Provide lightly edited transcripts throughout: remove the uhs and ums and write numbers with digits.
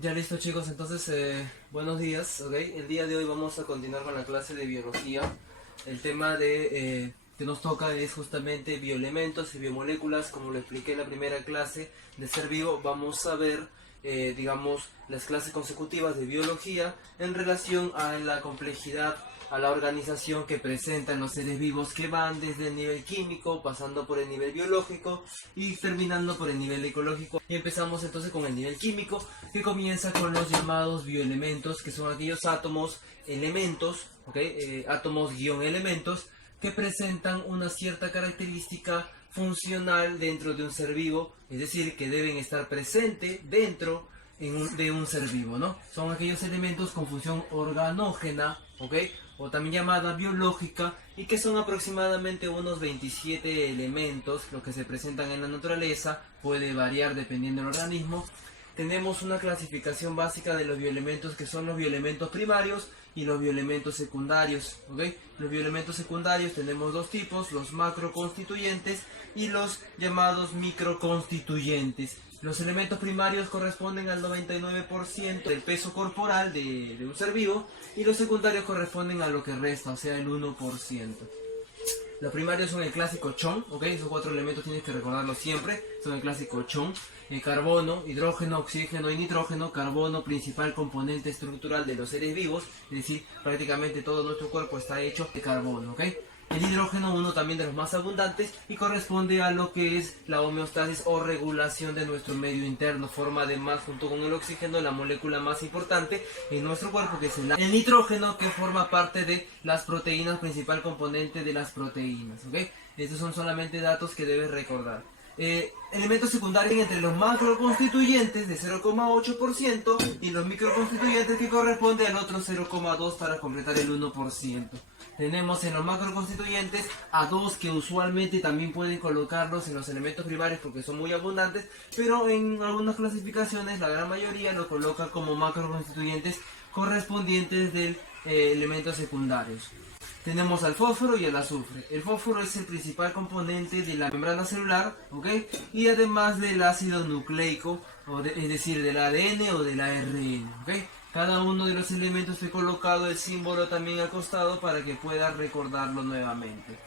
Ya listo chicos, entonces buenos días, ¿ok? El día de hoy vamos a continuar con la clase de biología. El tema que nos toca es justamente bioelementos y biomoléculas, como lo expliqué en la primera clase de Ser Vivo. Vamos a ver, digamos, las clases consecutivas de biología en relación a la complejidad, a la organización que presentan los seres vivos, que van desde el nivel químico, pasando por el nivel biológico y terminando por el nivel ecológico. Y empezamos entonces con el nivel químico, que comienza con los llamados bioelementos, que son aquellos átomos, elementos, átomos-elementos, que presentan una cierta característica funcional dentro de un ser vivo, es decir, que deben estar presentes dentro de un ser vivo, ¿no? Son aquellos elementos con función organógena, ¿ok? O también llamada biológica, y que son aproximadamente unos 27 elementos, los que se presentan en la naturaleza, puede variar dependiendo del organismo. Tenemos una clasificación básica de los bioelementos, que son los bioelementos primarios y los bioelementos secundarios, ¿ok? Los bioelementos secundarios tenemos dos tipos, los macroconstituyentes y los llamados microconstituyentes. Los elementos primarios corresponden al 99% del peso corporal de un ser vivo, y los secundarios corresponden a lo que resta, o sea, el 1%. Los primarios son el clásico CHON, ¿ok? Esos cuatro elementos tienes que recordarlos siempre, son el clásico CHON. Carbono, hidrógeno, oxígeno y nitrógeno. Carbono, principal componente estructural de los seres vivos, es decir, prácticamente todo nuestro cuerpo está hecho de carbono, ¿ok? El hidrógeno, uno también de los más abundantes, y corresponde a lo que es la homeostasis o regulación de nuestro medio interno. Forma además, junto con el oxígeno, la molécula más importante en nuestro cuerpo, que es el nitrógeno, que forma parte de las proteínas, principal componente de las proteínas, ¿ok? Estos son solamente datos que debes recordar. Elementos secundarios entre los macroconstituyentes de 0,8% y los microconstituyentes, que corresponde al otro 0,2% para completar el 1%. Tenemos en los macroconstituyentes a dos, que usualmente también pueden colocarlos en los elementos primarios porque son muy abundantes, pero en algunas clasificaciones la gran mayoría lo coloca como macroconstituyentes correspondientes de elementos secundarios. Tenemos al fósforo y al azufre. El fósforo es el principal componente de la membrana celular, ¿ok? Y además del ácido nucleico, es decir, del ADN o del ARN, ¿ok? Cada uno de los elementos he colocado el símbolo también al costado para que puedas recordarlo nuevamente.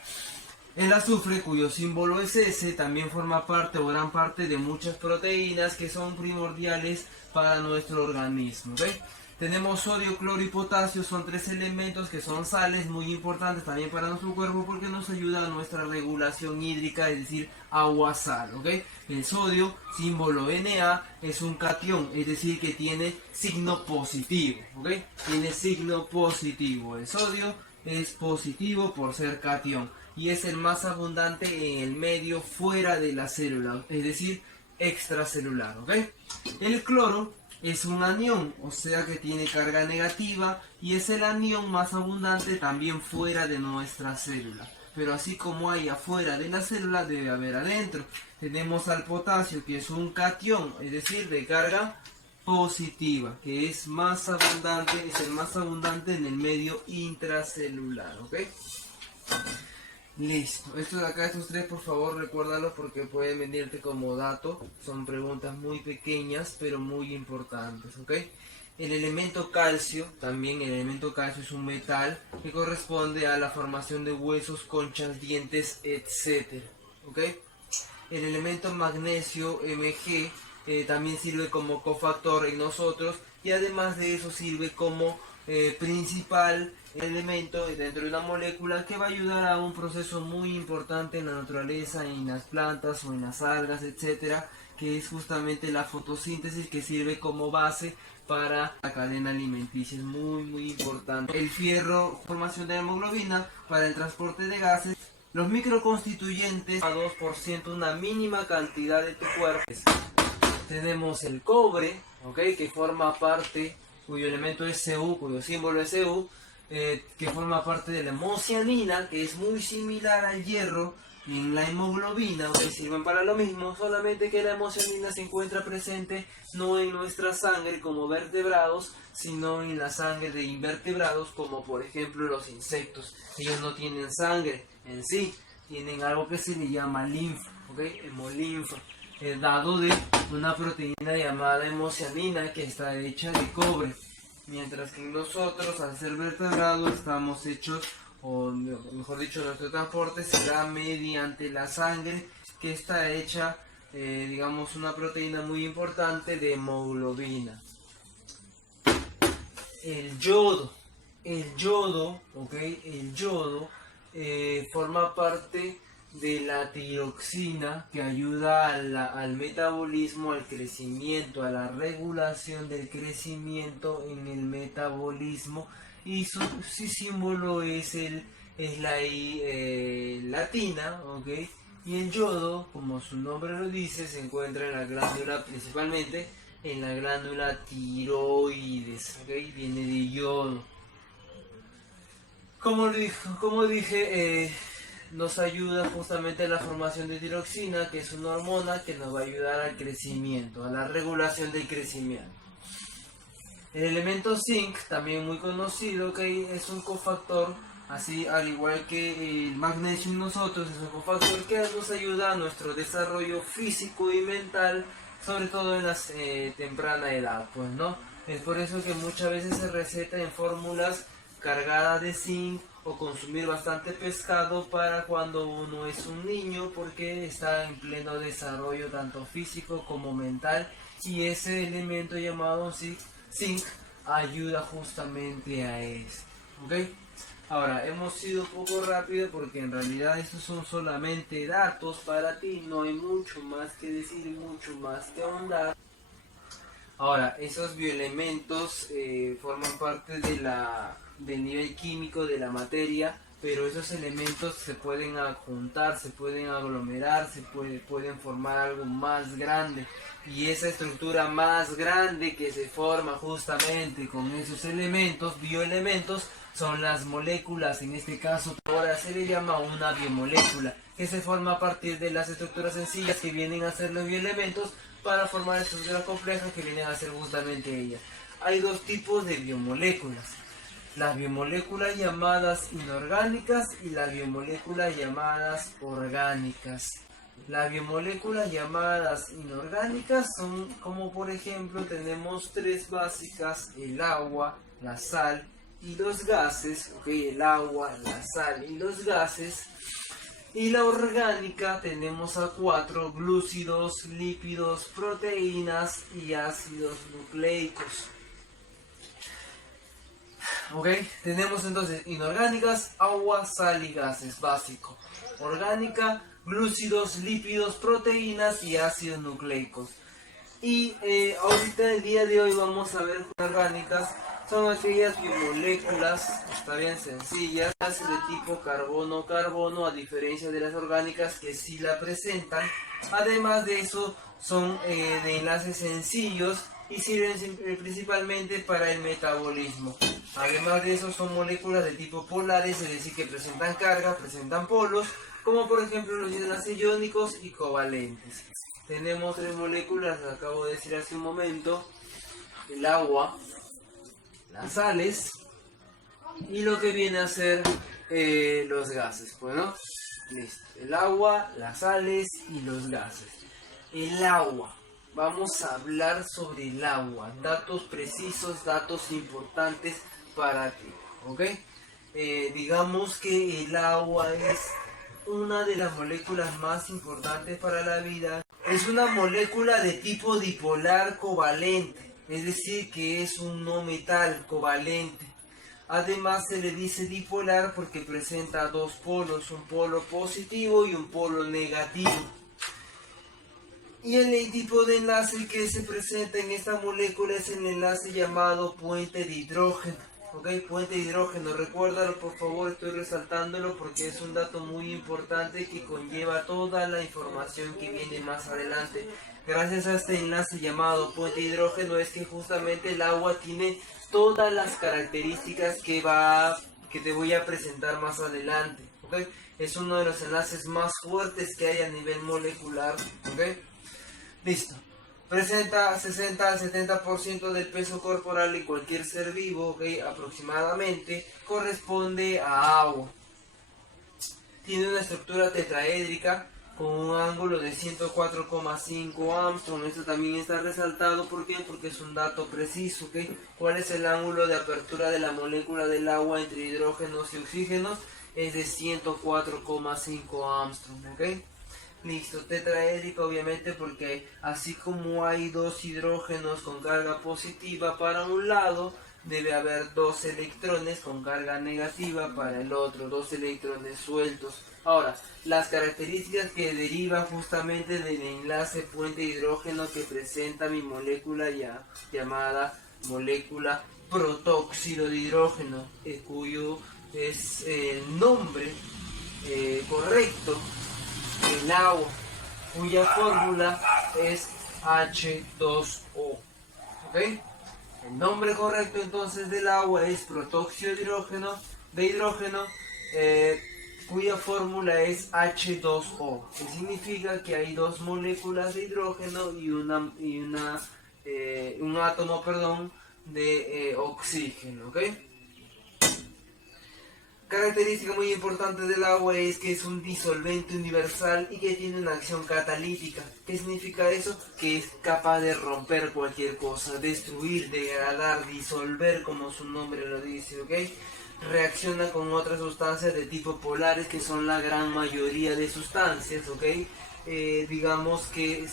El azufre, cuyo símbolo es S, también forma parte o gran parte de muchas proteínas que son primordiales para nuestro organismo, ¿ok? Tenemos sodio, cloro y potasio, son tres elementos que son sales muy importantes también para nuestro cuerpo porque nos ayuda a nuestra regulación hídrica, es decir, agua-sal, ¿ok? El sodio, símbolo Na, es un catión, es decir, que tiene signo positivo, ¿ok? Tiene signo positivo. El sodio es positivo por ser catión y es el más abundante en el medio fuera de la célula, es decir, extracelular, ¿ok? El cloro es un anión, o sea que tiene carga negativa, y es el anión más abundante también fuera de nuestra célula. Pero así como hay afuera de la célula, debe haber adentro. Tenemos al potasio, que es un catión, es decir, de carga positiva, que es más abundante, es el más abundante en el medio intracelular, ¿ok? Listo, esto de acá, estos tres, por favor recuérdalos porque pueden venirte como dato. Son preguntas muy pequeñas pero muy importantes, ¿ok? El elemento calcio, también el elemento calcio es un metal que corresponde a la formación de huesos, conchas, dientes, etc., ¿ok? El elemento magnesio, Mg, también sirve como cofactor en nosotros, y además de eso sirve como principal elemento dentro de una molécula que va a ayudar a un proceso muy importante en la naturaleza, en las plantas o en las algas, etcétera, que es justamente la fotosíntesis, que sirve como base para la cadena alimenticia. Es muy importante. El fierro, formación de hemoglobina para el transporte de gases. Los microconstituyentes, a 2%, una mínima cantidad de tu cuerpo. Tenemos el cobre, ¿ok? Que forma parte, cuyo elemento es Cu, cuyo símbolo es Cu, que forma parte de la hemocianina, que es muy similar al hierro en la hemoglobina, ¿ok? Sirven para lo mismo, solamente que la hemocianina se encuentra presente no en nuestra sangre como vertebrados, sino en la sangre de invertebrados, como por ejemplo los insectos. Ellos no tienen sangre en sí, tienen algo que se le llama linfa, ¿ok? Hemolinfa. dado de una proteína llamada hemocianina que está hecha de cobre, mientras que nosotros, al ser vertebrados, estamos hechos, o mejor dicho, nuestro transporte será mediante la sangre, que está hecha, digamos, una proteína muy importante de hemoglobina. El yodo, ¿ok? El yodo forma parte de la tiroxina, que ayuda al metabolismo, al crecimiento, a la regulación del crecimiento en el metabolismo, y su símbolo es la I latina, ¿ok? Y el yodo, como su nombre lo dice, se encuentra en la glándula, principalmente en la glándula tiroides, ¿ok? Viene de yodo. Como dije, nos ayuda justamente a la formación de tiroxina, que es una hormona que nos va a ayudar al crecimiento, a la regulación del crecimiento. El elemento zinc, también muy conocido, que es un cofactor, así al igual que el magnesio en nosotros, es un cofactor que nos ayuda a nuestro desarrollo físico y mental, sobre todo en la temprana edad, pues, ¿no? Es por eso que muchas veces se receta en fórmulas cargadas de zinc, o consumir bastante pescado para cuando uno es un niño, porque está en pleno desarrollo tanto físico como mental, y ese elemento llamado zinc ayuda justamente a eso, ¿ok? Ahora, hemos sido un poco rápido porque en realidad estos son solamente datos para ti, no hay mucho más que decir, mucho más que ahondar. Ahora, esos bioelementos forman parte del nivel químico de la materia, pero esos elementos se pueden adjuntar, se pueden aglomerar, pueden formar algo más grande. Y esa estructura más grande que se forma justamente con esos elementos, bioelementos, son las moléculas. En este caso ahora se le llama una biomolécula, que se forma a partir de las estructuras sencillas que vienen a ser los bioelementos, para formar estructuras complejas que vienen a ser justamente ellas. Hay dos tipos de biomoléculas: las biomoléculas llamadas inorgánicas y las biomoléculas llamadas orgánicas. Las biomoléculas llamadas inorgánicas son, como por ejemplo, tenemos tres básicas: el agua, la sal y los gases, ¿okay? El agua, la sal y los gases. Y la orgánica tenemos a 4: glúcidos, lípidos, proteínas y ácidos nucleicos. Ok, tenemos entonces inorgánicas, agua, sal y gases, básico. Orgánica, glúcidos, lípidos, proteínas y ácidos nucleicos. Y ahorita el día de hoy vamos a ver orgánicas. Son aquellas biomoléculas, está bien sencillas, de tipo carbono-carbono, a diferencia de las orgánicas que sí la presentan. Además de eso, son de enlaces sencillos y sirven principalmente para el metabolismo. Además de eso, son moléculas de tipo polares, es decir, que presentan carga, presentan polos, como por ejemplo los enlaces iónicos y covalentes. Tenemos tres moléculas, acabo de decir hace un momento: el agua, las sales y lo que viene a ser los gases. Bueno, listo. El agua, las sales y los gases. El agua. Vamos a hablar sobre el agua. Datos precisos, datos importantes para ti. ¿Ok? Digamos que el agua es una de las moléculas más importantes para la vida. Es una molécula de tipo dipolar covalente, es decir, que es un no metal covalente. Además se le dice dipolar porque presenta dos polos, un polo positivo y un polo negativo. Y el tipo de enlace que se presenta en esta molécula es el enlace llamado puente de hidrógeno. ¿Ok? Puente de hidrógeno, recuérdalo por favor, estoy resaltándolo porque es un dato muy importante que conlleva toda la información que viene más adelante. Gracias a este enlace llamado puente de hidrógeno es que justamente el agua tiene todas las características que te voy a presentar más adelante. ¿Ok? Es uno de los enlaces más fuertes que hay a nivel molecular. ¿Ok? Listo. Presenta 60 al 70% del peso corporal en cualquier ser vivo, ¿okay? Aproximadamente corresponde a agua. Tiene una estructura tetraédrica con un ángulo de 104,5 Armstrong. Esto también está resaltado, ¿por qué? Porque es un dato preciso, ¿ok? ¿Cuál es el ángulo de apertura de la molécula del agua entre hidrógenos y oxígenos? Es de 104,5 Armstrong, ¿ok? Listo, tetraédrica obviamente porque así como hay dos hidrógenos con carga positiva para un lado, debe haber dos electrones con carga negativa para el otro, dos electrones sueltos. Ahora, las características que derivan justamente del enlace puente hidrógeno que presenta mi molécula llamada molécula protóxido de hidrógeno, cuyo es el nombre correcto, el agua, cuya fórmula es H2O. ¿Ok? El nombre correcto entonces del agua es protóxido de hidrógeno, cuya fórmula es H2O, que significa que hay dos moléculas de hidrógeno y un átomo, perdón, de oxígeno, ¿ok? Característica muy importante del agua es que es un disolvente universal y que tiene una acción catalítica. ¿Qué significa eso? Que es capaz de romper cualquier cosa, destruir, degradar, disolver, como su nombre lo dice, ¿ok? Reacciona con otras sustancias de tipo polares, que son la gran mayoría de sustancias, ¿ok? Digamos que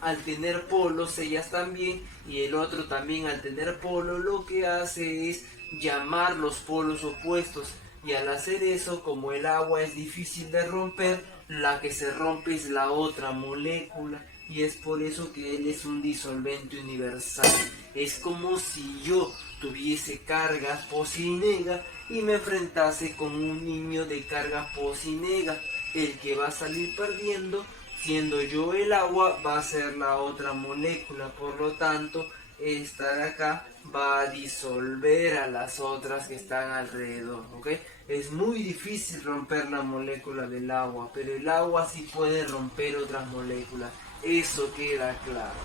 al tener polos ellas también, y el otro también al tener polo, lo que hace es llamar los polos opuestos. Y al hacer eso, como el agua es difícil de romper, la que se rompe es la otra molécula. Y es por eso que él es un disolvente universal. Es como si yo tuviese carga posinega y me enfrentase con un niño de carga posinega. El que va a salir perdiendo, siendo yo el agua, va a ser la otra molécula. Por lo tanto, esta de acá va a disolver a las otras que están alrededor, ¿ok? Es muy difícil romper la molécula del agua, pero el agua sí puede romper otras moléculas, eso queda claro.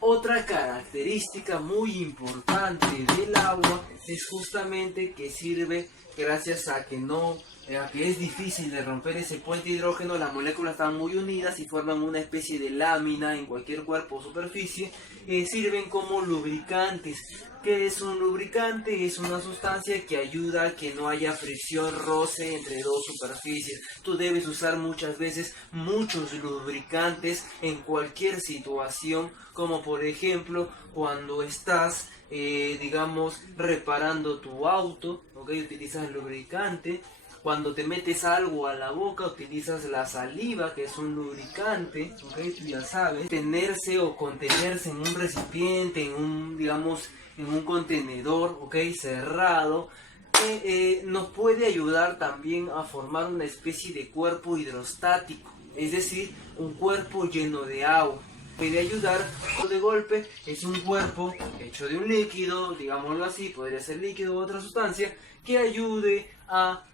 Otra característica muy importante del agua es justamente que sirve gracias a que es difícil de romper ese puente hidrógeno. Las moléculas están muy unidas y forman una especie de lámina en cualquier cuerpo o superficie. Sirven como lubricantes. ¿Qué es un lubricante? Es una sustancia que ayuda a que no haya fricción, roce entre dos superficies. Tú debes usar muchas veces muchos lubricantes en cualquier situación, como por ejemplo cuando estás digamos reparando tu auto, ¿ok? Utilizas lubricante. Cuando te metes algo a la boca, utilizas la saliva, que es un lubricante, ¿ok? Tú ya sabes. Tenerse o contenerse en un recipiente, en un contenedor, ¿ok? Cerrado, que nos puede ayudar también a formar una especie de cuerpo hidrostático, es decir, un cuerpo lleno de agua. Puede ayudar, de golpe, es un cuerpo hecho de un líquido, digámoslo así, podría ser líquido u otra sustancia, que ayude a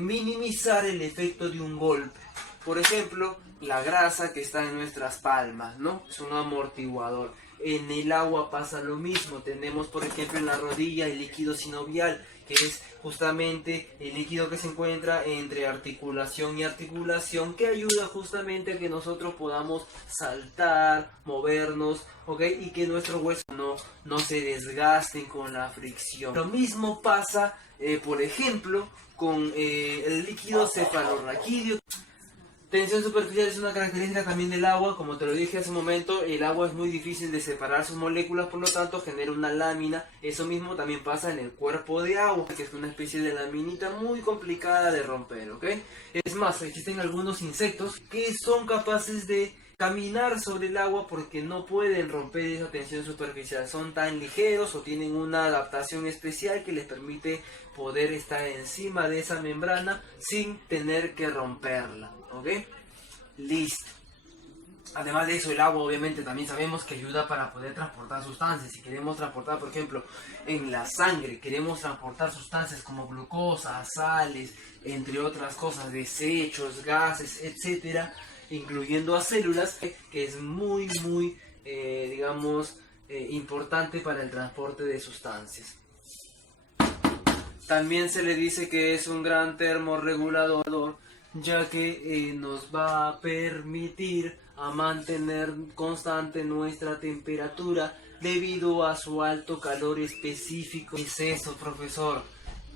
minimizar el efecto de un golpe. Por ejemplo, la grasa que está en nuestras palmas, ¿no? Es un amortiguador. En el agua pasa lo mismo. Tenemos, por ejemplo, en la rodilla el líquido sinovial, que es justamente el líquido que se encuentra entre articulación y articulación, que ayuda justamente a que nosotros podamos saltar, movernos, ¿ok? Y que nuestros huesos no se desgasten con la fricción. Lo mismo pasa, por ejemplo, con el líquido cefalorraquídeo. Tensión superficial es una característica también del agua. Como te lo dije hace un momento, el agua es muy difícil de separar sus moléculas, por lo tanto genera una lámina. Eso mismo también pasa en el cuerpo de agua, que es una especie de laminita muy complicada de romper, ¿ok? Es más, existen algunos insectos que son capaces de caminar sobre el agua porque no pueden romper esa tensión superficial. Son tan ligeros o tienen una adaptación especial que les permite poder estar encima de esa membrana sin tener que romperla, ¿ok? Listo. Además de eso, el agua obviamente también sabemos que ayuda para poder transportar sustancias. Si queremos transportar, por ejemplo, en la sangre, queremos transportar sustancias como glucosa, sales, entre otras cosas, desechos, gases, etcétera, incluyendo a células, que es muy importante para el transporte de sustancias. También se le dice que es un gran termorregulador, ya que nos va a permitir a mantener constante nuestra temperatura debido a su alto calor específico. ¿Qué es eso, profesor?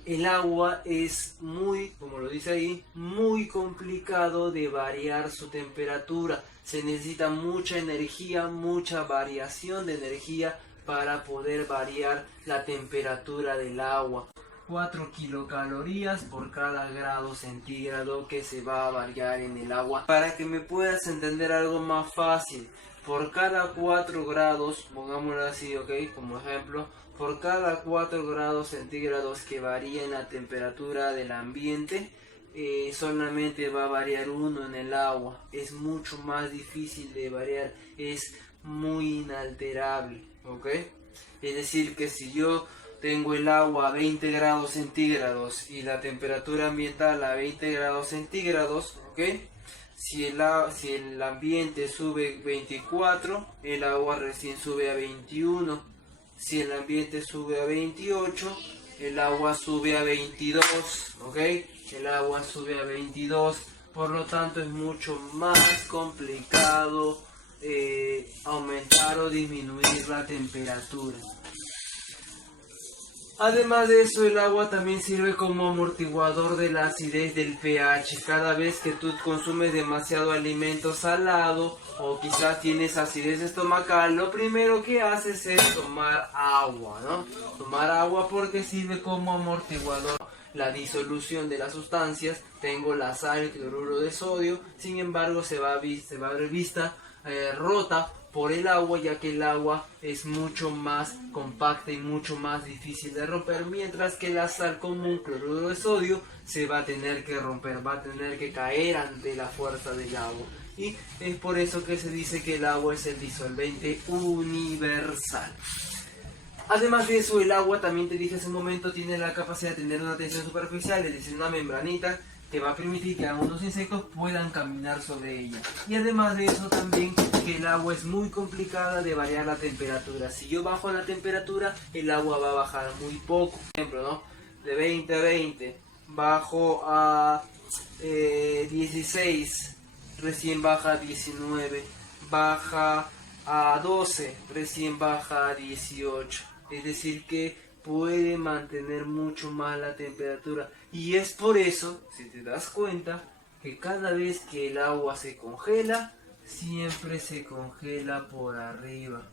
El agua es muy, como lo dice ahí, muy complicado de variar su temperatura. Se necesita mucha energía, mucha variación de energía para poder variar la temperatura del agua. 4 kilocalorías por cada grado centígrado que se va a variar en el agua. Para que me puedas entender algo más fácil, por cada 4 grados, pongámoslo así, ok, como ejemplo, por cada 4 grados centígrados que varía en la temperatura del ambiente, solamente va a variar 1 en el agua. Es mucho más difícil de variar, es muy inalterable, ok. Es decir, que si yo tengo el agua a 20 grados centígrados y la temperatura ambiental a 20 grados centígrados, ¿ok? Si el ambiente sube 24, el agua recién sube a 21. Si el ambiente sube a 28, el agua sube a 22, ¿ok? El agua sube a 22, por lo tanto es mucho más complicado aumentar o disminuir la temperatura. Además de eso, el agua también sirve como amortiguador de la acidez del pH. Cada vez que tú consumes demasiado alimento salado o quizás tienes acidez estomacal, lo primero que haces es tomar agua, ¿no? Tomar agua porque sirve como amortiguador. La disolución de las sustancias, tengo la sal, el cloruro de sodio, sin embargo se va a ver vista rota por el agua, ya que el agua es mucho más compacta y mucho más difícil de romper, mientras que la sal común, cloruro de sodio, se va a tener que romper, va a tener que caer ante la fuerza del agua. Y es por eso que se dice que el agua es el disolvente universal. Además de eso, el agua, también te dije hace un momento, tiene la capacidad de tener una tensión superficial, es decir, una membranita que va a permitir que algunos insectos puedan caminar sobre ella. Y además de eso también, que el agua es muy complicada de variar la temperatura. Si yo bajo la temperatura, el agua va a bajar muy poco. Por ejemplo, ¿no? De 20 a 20, bajo a 16, recién baja a 19, baja a 12, recién baja a 18. Es decir que puede mantener mucho más la temperatura. Y es por eso, si te das cuenta, que cada vez que el agua se congela, siempre se congela por arriba.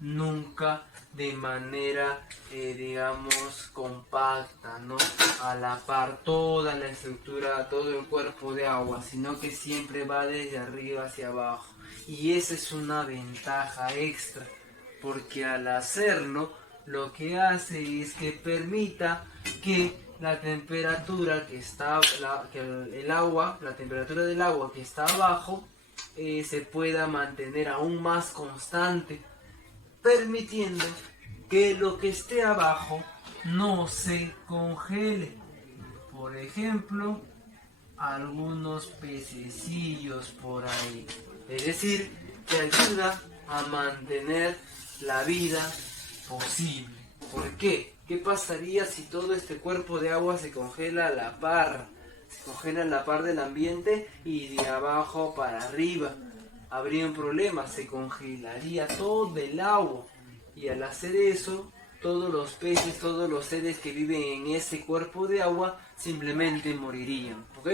Nunca de manera, digamos, compacta, ¿no? A la par toda la estructura, todo el cuerpo de agua, sino que siempre va desde arriba hacia abajo. Y esa es una ventaja extra, porque al hacerlo, lo que hace es que permita que la temperatura que está, el agua, la temperatura del agua que está abajo, se pueda mantener aún más constante, permitiendo que lo que esté abajo no se congele. Por ejemplo, algunos pececillos por ahí. Es decir, que ayuda a mantener la vida posible. ¿Por qué? ¿Qué pasaría si todo este cuerpo de agua se congela a la par? Se congela a la par del ambiente y de abajo para arriba. Habría un problema, se congelaría todo el agua. Y al hacer eso, todos los peces, todos los seres que viven en ese cuerpo de agua simplemente morirían, ¿ok?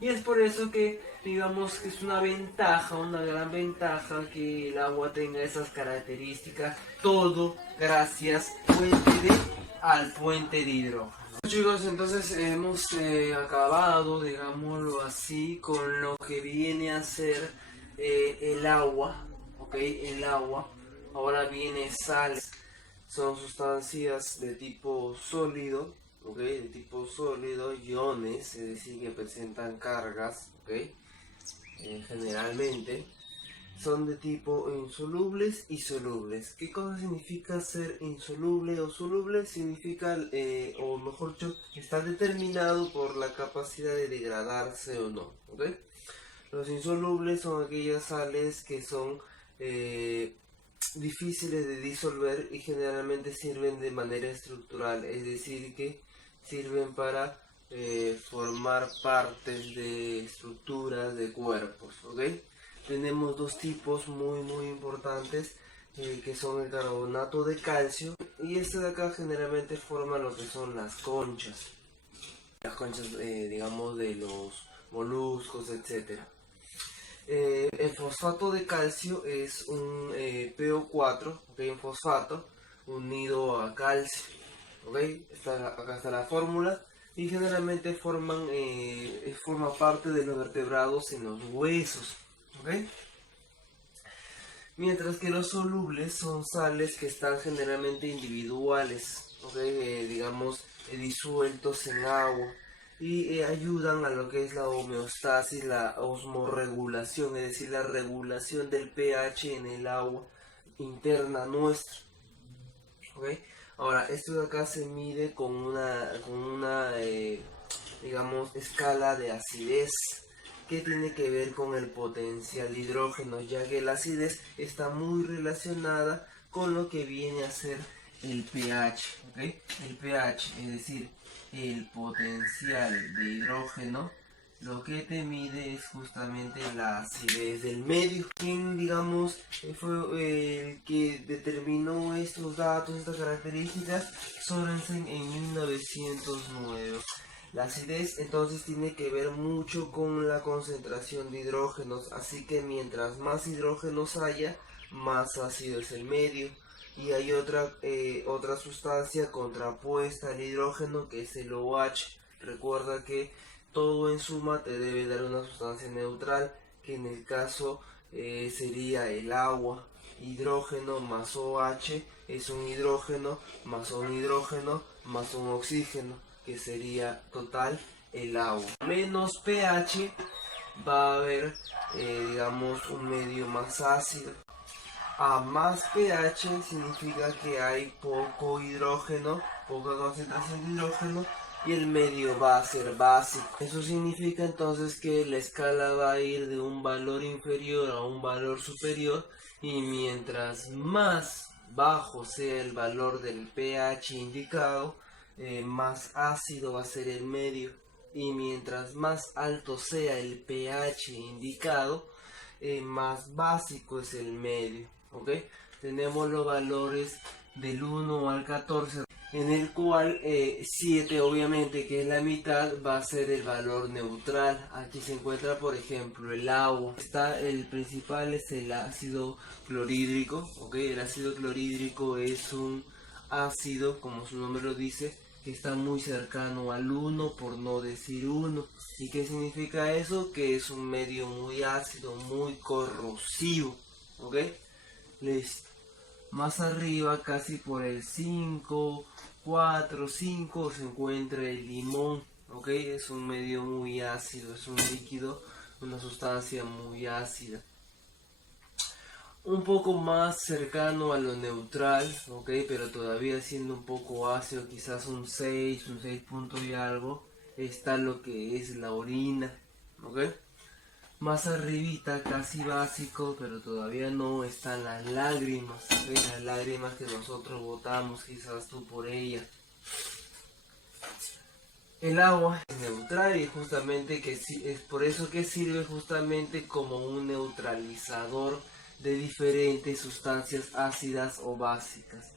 Y es por eso que digamos que es una ventaja, una gran ventaja que el agua tenga esas características, todo gracias al puente de hidrógeno. Chicos, entonces hemos acabado, digámoslo así, con lo que viene a ser el agua, ¿ok? El agua. Ahora viene sales, son sustancias de tipo sólido, ¿ok? De tipo sólido, iones, es decir, que presentan cargas, ¿ok? Generalmente son de tipo insolubles y solubles. ¿Qué cosa significa ser insoluble o soluble? Significa, o mejor dicho, está determinado por la capacidad de degradarse o no, ¿ok? Los insolubles son aquellas sales que son difíciles de disolver y generalmente sirven de manera estructural, es decir que sirven para formar partes de estructuras de cuerpos, ¿ok? Tenemos dos tipos muy importantes, que son el carbonato de calcio, y este de acá generalmente forma lo que son las conchas, digamos, de los moluscos, etcétera. El fosfato de calcio es un PO4, ¿okay? Un fosfato unido a calcio, ¿okay? Acá está la fórmula, y generalmente forma parte de los vertebrados en los huesos, ¿okay? Mientras que los solubles son sales que están generalmente individuales, ¿okay? Digamos, disueltos en agua, y ayudan a lo que es la homeostasis, la osmorregulación, es decir, la regulación del pH en el agua interna nuestra, ¿okay? Ahora, esto de acá se mide con una digamos, escala de acidez, que tiene que ver con el potencial de hidrógeno, ya que la acidez está muy relacionada con lo que viene a ser el pH, ¿okay? El pH, es decir, el potencial de hidrógeno, lo que te mide es justamente la acidez del medio. Quien, digamos, fue el que determinó estos datos, estas características, Sorensen en 1909. La acidez entonces tiene que ver mucho con la concentración de hidrógenos, así que mientras más hidrógenos haya, más ácido es el medio. Y hay otra sustancia contrapuesta al hidrógeno, que es el OH. Recuerda que todo en suma te debe dar una sustancia neutral, que en el caso sería el agua. Hidrógeno más OH es un hidrógeno más un hidrógeno más un oxígeno, que sería total el agua. Menos pH va a haber, digamos, un medio más ácido. A más pH significa que hay poco hidrógeno, poca concentración de hidrógeno, y el medio va a ser básico. Eso significa entonces que la escala va a ir de un valor inferior a un valor superior, y mientras más bajo sea el valor del pH indicado, más ácido va a ser el medio, y mientras más alto sea el pH indicado, más básico es el medio, ¿ok? Tenemos los valores del 1 al 14, en el cual 7 obviamente, que es la mitad, va a ser el valor neutral. Aquí se encuentra, por ejemplo, el agua. El principal es el ácido clorhídrico, ¿ok? El ácido clorhídrico es un ácido, como su nombre lo dice, que está muy cercano al 1, por no decir 1. ¿Y qué significa eso? Que es un medio muy ácido, muy corrosivo, ¿ok? Listo. Más arriba, casi por el 5, 4, 5, se encuentra el limón, ¿ok? Es un medio muy ácido, es un líquido, una sustancia muy ácida. Un poco más cercano a lo neutral, ¿ok? Pero todavía siendo un poco ácido, quizás un 6 punto y algo, está lo que es la orina, ¿ok? Más arribita, casi básico, pero todavía no, están las lágrimas, ¿ok? Las lágrimas que nosotros botamos, quizás tú por ellas. El agua es neutral, y justamente es por eso que sirve justamente como un neutralizador de diferentes sustancias ácidas o básicas.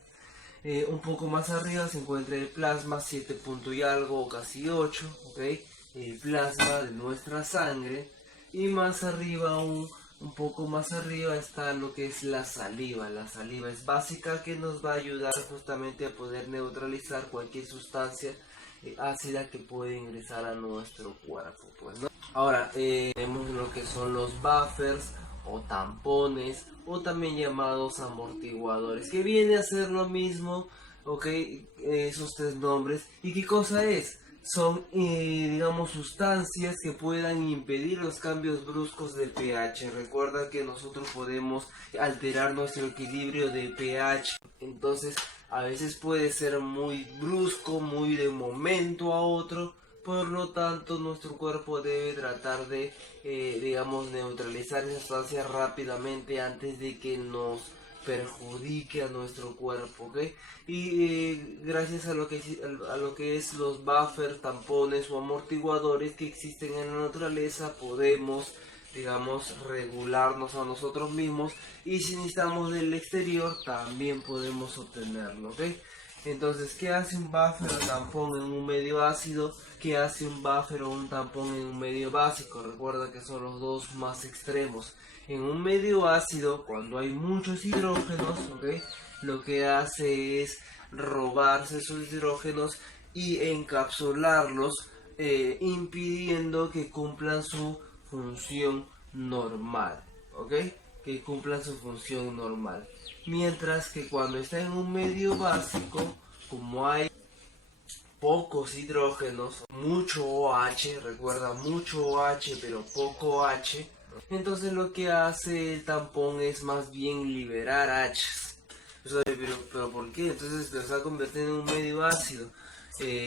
Un poco más arriba se encuentra el plasma, 7 punto y algo, o casi 8, ¿ok? El plasma de nuestra sangre. Y más arriba, un poco más arriba, está lo que es la saliva. La saliva es básica, que nos va a ayudar justamente a poder neutralizar cualquier sustancia ácida que puede ingresar a nuestro cuerpo, pues, ¿no? Ahora tenemos lo que son los buffers o tampones, o también llamados amortiguadores, que viene a ser lo mismo, ok, esos tres nombres. ¿Y qué cosa es? Son, digamos, sustancias que puedan impedir los cambios bruscos de pH. Recuerda que nosotros podemos alterar nuestro equilibrio de pH, entonces a veces puede ser muy brusco, muy de momento a otro. Por lo tanto, nuestro cuerpo debe tratar de, digamos, neutralizar esa sustancia rápidamente, antes de que nos perjudique a nuestro cuerpo, ¿ok? Y gracias a lo que es los buffers, tampones o amortiguadores que existen en la naturaleza, podemos, digamos, regularnos a nosotros mismos, y si necesitamos del exterior también podemos obtenerlo, ¿ok? Entonces, ¿qué hace un buffer o tampón en un medio ácido? ¿Qué hace un buffer o un tampón en un medio básico? Recuerda que son los dos más extremos. En un medio ácido, cuando hay muchos hidrógenos, ¿ok?, lo que hace es robarse esos hidrógenos y encapsularlos, impidiendo que cumplan su función normal, ¿ok? Que cumplan su función normal. Mientras que cuando está en un medio básico, como hay pocos hidrógenos, mucho OH, recuerda, mucho OH pero poco OH, entonces lo que hace el tampón es más bien liberar H's. Pero ¿por qué? Entonces se va a convertir en un medio ácido.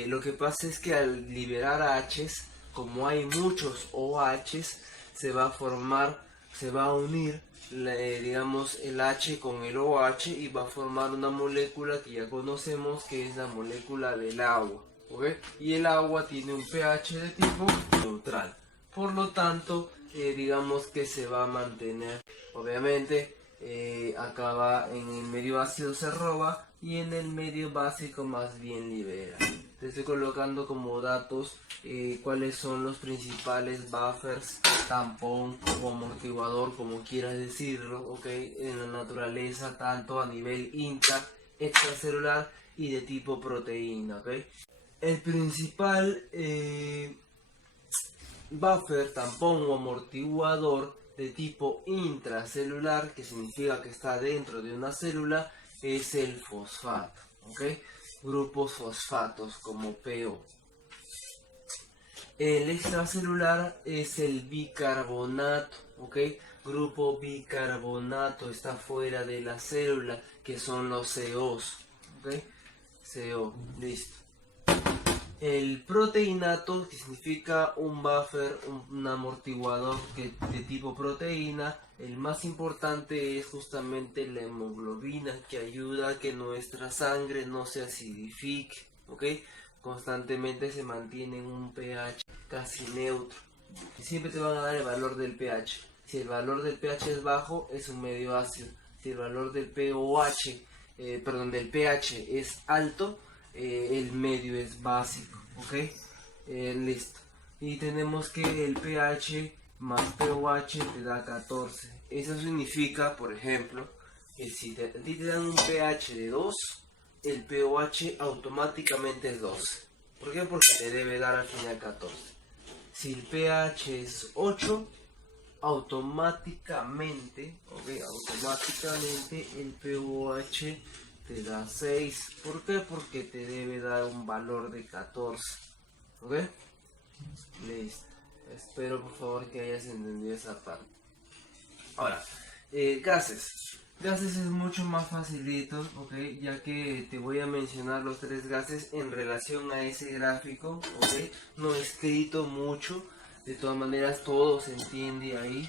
Lo que pasa es que al liberar H's, como hay muchos OH's, se va a unir, digamos, el H con el OH, y va a formar una molécula que ya conocemos, que es la molécula del agua, ¿ok? Y el agua tiene un pH de tipo neutral, por lo tanto, digamos que se va a mantener. Obviamente, acaba en el medio ácido, se roba, y en el medio básico más bien libera. Te estoy colocando como datos cuáles son los principales buffers, tampón o amortiguador, como quieras decirlo, ¿ok?, en la naturaleza, tanto a nivel extracelular y de tipo proteína, ¿ok? El principal buffer, tampón o amortiguador de tipo intracelular, que significa que está dentro de una célula, es el fosfato, ¿ok? Grupos fosfatos como PO. El extracelular es el bicarbonato, ¿ok? Grupo bicarbonato, está fuera de la célula, que son los COs, ¿ok? CO, listo. El proteinato, que significa un buffer, un amortiguador de tipo proteína. El más importante es justamente la hemoglobina, que ayuda a que nuestra sangre no se acidifique, ¿ok? Constantemente se mantiene en un pH casi neutro. Y siempre te van a dar el valor del pH. Si el valor del pH es bajo, es un medio ácido. Si el valor del del pH es alto, el medio es básico, ¿ok? Listo. Y tenemos que el pH más pOH te da 14. Eso significa, por ejemplo, que si a ti te dan un pH de 2, el pOH automáticamente es 12. ¿Por qué? Porque te debe dar al final 14. Si el pH es 8, automáticamente el pOH te da 6. ¿Por qué? Porque te debe dar un valor de 14. ¿Ok? Listo. Espero por favor que hayas entendido esa parte. Ahora, gases. Gases es mucho más facilito, ¿ok? Ya que te voy a mencionar los 3 gases en relación a ese gráfico, ¿ok? No he escrito mucho, de todas maneras todo se entiende ahí.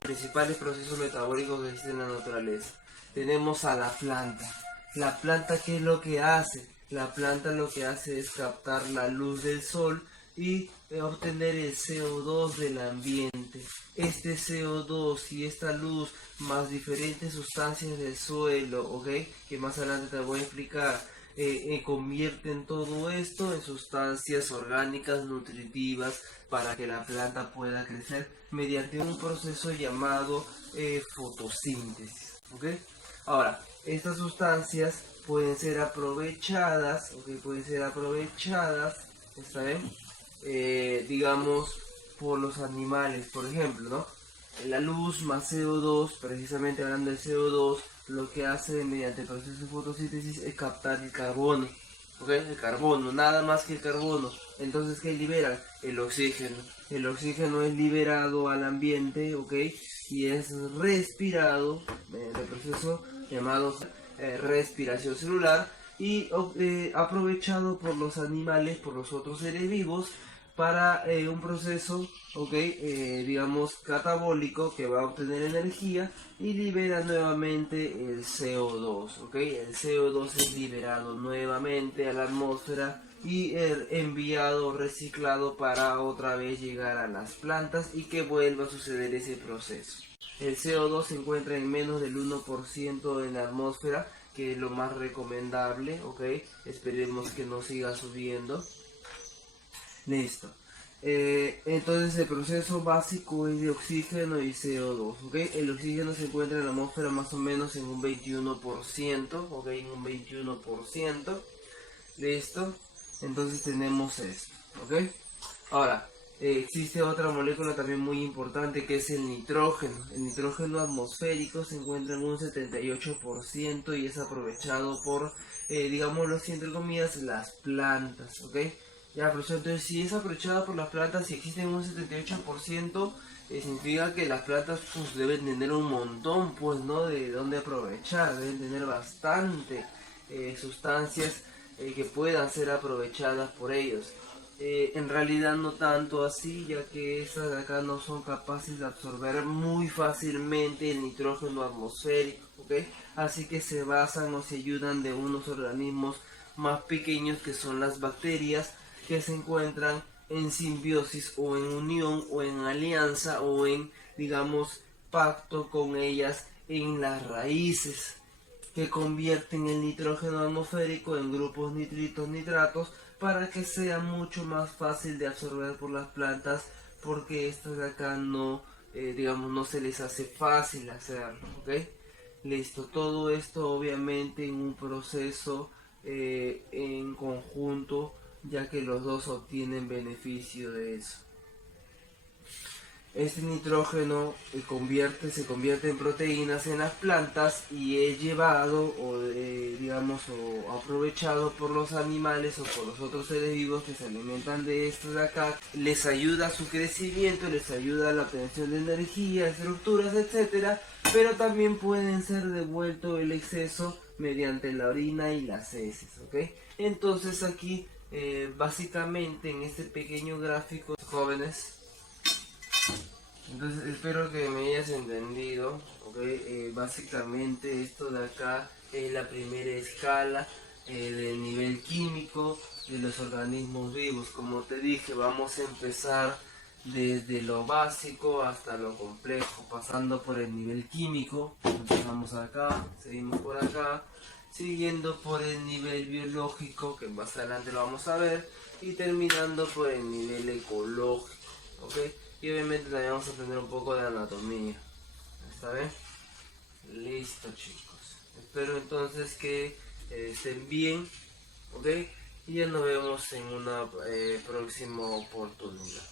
Principales procesos metabólicos que existen en la naturaleza. Tenemos a la planta. La planta, ¿qué es lo que hace? La planta lo que hace es captar la luz del sol y obtener el CO2 del ambiente. Este CO2 y esta luz más diferentes sustancias del suelo, ¿ok?, que más adelante te voy a explicar, convierten todo esto en sustancias orgánicas nutritivas para que la planta pueda crecer mediante un proceso llamado fotosíntesis, ¿ok? Ahora, estas sustancias pueden ser aprovechadas, ¿ok? Pueden ser aprovechadas, ¿está bien? Digamos, por los animales, por ejemplo, ¿no? La luz más CO2, precisamente hablando del CO2, lo que hace mediante el proceso de fotosíntesis es captar el carbono, ¿ok? El carbono, nada más que el carbono. Entonces, ¿qué liberan? El oxígeno. El oxígeno es liberado al ambiente, ¿ok? Y es respirado mediante el proceso llamado respiración celular y aprovechado por los animales, por los otros seres vivos, para un proceso, digamos, catabólico, que va a obtener energía y libera nuevamente el CO2, El CO2 es liberado nuevamente a la atmósfera y enviado, reciclado para otra vez llegar a las plantas y que vuelva a suceder ese proceso. El CO2 se encuentra en menos del 1% en la atmósfera, que es lo más recomendable, Esperemos que no siga subiendo. Listo. Entonces el proceso básico es de oxígeno y CO2, El oxígeno se encuentra en la atmósfera más o menos en un 21%, En un 21%. Listo. Entonces tenemos esto, Ahora, existe otra molécula también muy importante que es el nitrógeno. El nitrógeno atmosférico se encuentra en un 78% y es aprovechado por, digámoslo así entre comillas, las plantas, Ya, profesor, entonces si es aprovechado por las plantas, si existen un 78%, significa que las plantas pues deben tener un montón, pues, ¿no? De dónde aprovechar, deben tener bastante sustancias que puedan ser aprovechadas por ellos. En realidad no tanto así, ya que estas de acá no son capaces de absorber muy fácilmente el nitrógeno atmosférico, Así que se basan o se ayudan de unos organismos más pequeños que son las bacterias, que se encuentran en simbiosis o en unión o en alianza o en, digamos, pacto con ellas en las raíces, que convierten el nitrógeno atmosférico en grupos nitritos, nitratos, para que sea mucho más fácil de absorber por las plantas, porque estas de acá no, digamos, no se les hace fácil hacerlo, Listo, todo esto obviamente en un proceso en conjunto, ya que los dos obtienen beneficio de eso. Este nitrógeno se convierte en proteínas en las plantas y es llevado o aprovechado por los animales o por los otros seres vivos que se alimentan de esto de acá. Les ayuda a su crecimiento, les ayuda a la obtención de energía, estructuras, etcétera, pero también pueden ser devuelto el exceso mediante la orina y las heces, Entonces aquí básicamente en este pequeño gráfico, jóvenes, entonces espero que me hayas entendido, básicamente esto de acá es la primera escala del nivel químico de los organismos vivos. Como te dije, vamos a empezar desde lo básico hasta lo complejo, pasando por el nivel químico. Empezamos acá, seguimos por acá, siguiendo por el nivel biológico, que más adelante lo vamos a ver, y terminando por el nivel ecológico, Y obviamente también vamos a aprender un poco de anatomía. ¿Está bien? Listo, chicos. Espero entonces que estén bien, Y ya nos vemos en una próxima oportunidad.